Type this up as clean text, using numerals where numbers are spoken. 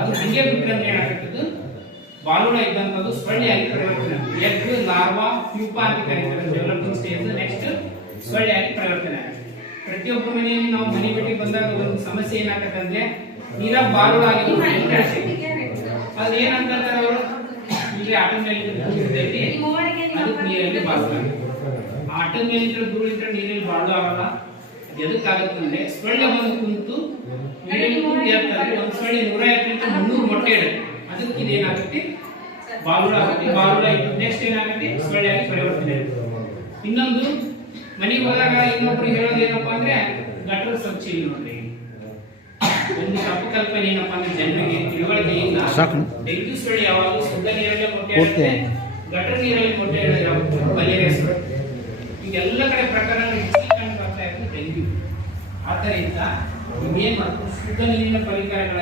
ಅದು ಹಂಗೆ ಬಿಟ್ಟರೆ ಅಂದ್ರೆ ಏನಾಗ್ತದೆ, ಬಾಲೂಡ ಇದ್ದಂಥದ್ದು ಸೊಳ್ಳೆಯಾಗಿ ಪರಿವರ್ತನೆ ಆಗುತ್ತೆ. ಎಗ್ ಲಾರ್ವಾ ಪ್ಯೂಪಾ ಅಂತ ಕರೀತಾರೆ ಡೆವಲಪಿಂಗ್ ಸ್ಟೇಜ್. ನೆಕ್ಸ್ಟ್ ಸೊಳ್ಳೆಯಾಗಿ ಪರಿವರ್ತನೆ ಆಗುತ್ತೆ. ಪ್ರತಿಯೊಬ್ಬರ ಮನೆಯಲ್ಲಿ ನಾವು ಮನೆ ಬಿಟ್ಟು ಬಂದಾಗ ಒಂದು ಸಮಸ್ಯೆ ಏನಾಗುತ್ತೆ ಅಂದ್ರೆ ನೀರ ಬಾಲೂಡ ಆಗಿದ್ದು ಅದು ಏನಂತಾರೆ ಅವರು ಇಲ್ಲಿ ಆಟದ ಮೇಲೆ ಅದಕ್ಕೆ ನೀರಲ್ಲಿ ಬಾಲೂಡ, ಆಟದ ಮೇಲೆ ಧೂಳಿದ್ರೆ ನೀರಲ್ಲಿ ಬಾಳು ಆಗಲ್ಲ. ಅದು ಎದಕ್ಕಾಗತ್ತಂದ್ರೆ ಸೊಳ್ಳೆ ಬಂದು ಕುಂತು ನೀರಲ್ಲಿ ಕುಂತು ಇರ್ತದೆ. ಒಂದು ಸೊಳ್ಳೆ 150 300 ಮೊಟ್ಟೆ ಇಡುತ್ತೆ. ಅದಕ್ಕೆ ಇದೇನಾಗುತ್ತೆ, ಬಾಲೂಡ ಆಗುತ್ತೆ. ಬಾಲೂಡ ನೆಕ್ಸ್ಟ್ ಏನಾಗುತ್ತೆ, ಸೊಳ್ಳೆಯಾಗಿ ಪರಿವರ್ತನೆ ಆಗುತ್ತೆ. ಇನ್ನೊಂದು ಮನೆಗೆ ಹೋದಾಗ ಇನ್ನೊಬ್ರು ಹೇಳೋದು ಏನಪ್ಪಾ ಅಂದ್ರೆ ಗಟರ್ ಸ್ವಚ್ಛ ಇಲ್ಲ ನೋಡ್ರಿ. ಒಂದು ತಪ್ಪು ಕಲ್ಪನೆ ಏನಪ್ಪಾ ಅಂದ್ರೆ ಜನರಿಗೆ ತಿಳುವಳಿಕೆ ಇಲ್ಲ. ಡೆಂಗ್ಯೂ ಸೊಳ್ಳೆ ಯಾವಾಗಲೂ ಶುದ್ಧ ನೀರಲ್ಲೇ ಮೊಟ್ಟೆ ಇಡುತ್ತೆ, ಗಟರ್ ನೀರಲ್ಲಿ ಮೊಟ್ಟೆ ಇಡೋದು ಯಾವುದು ಮಲೇರಿಯಾ ಸೊಳ್ಳೆ. ಈಗೆಲ್ಲ ಕಡೆ ಪ್ರಕರಣಗಳು ಹೆಚ್ಚಿಗೆ ಬರ್ತಾ ಇರೋದು ಡೆಂಗ್ಯೂ. ಆದ್ದರಿಂದ ಏನ್ ಮಾಡ್ತಾರೆ, ಶುದ್ಧ ನೀರಿನ ಪರಿಕರಗಳ